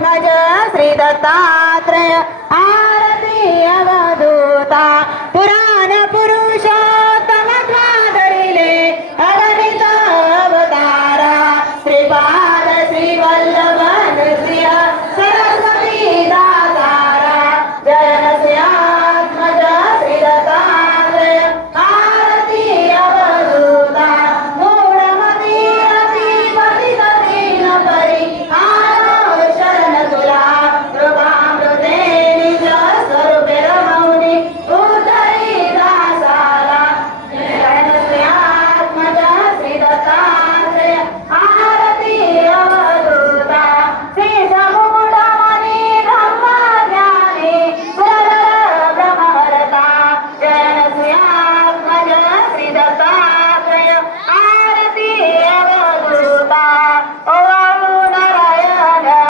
पद्मज श्री दत्तात्रय आरती अवधूता पुराण पुरुषोत्तम धरिले अगणित अवतारा श्रीपा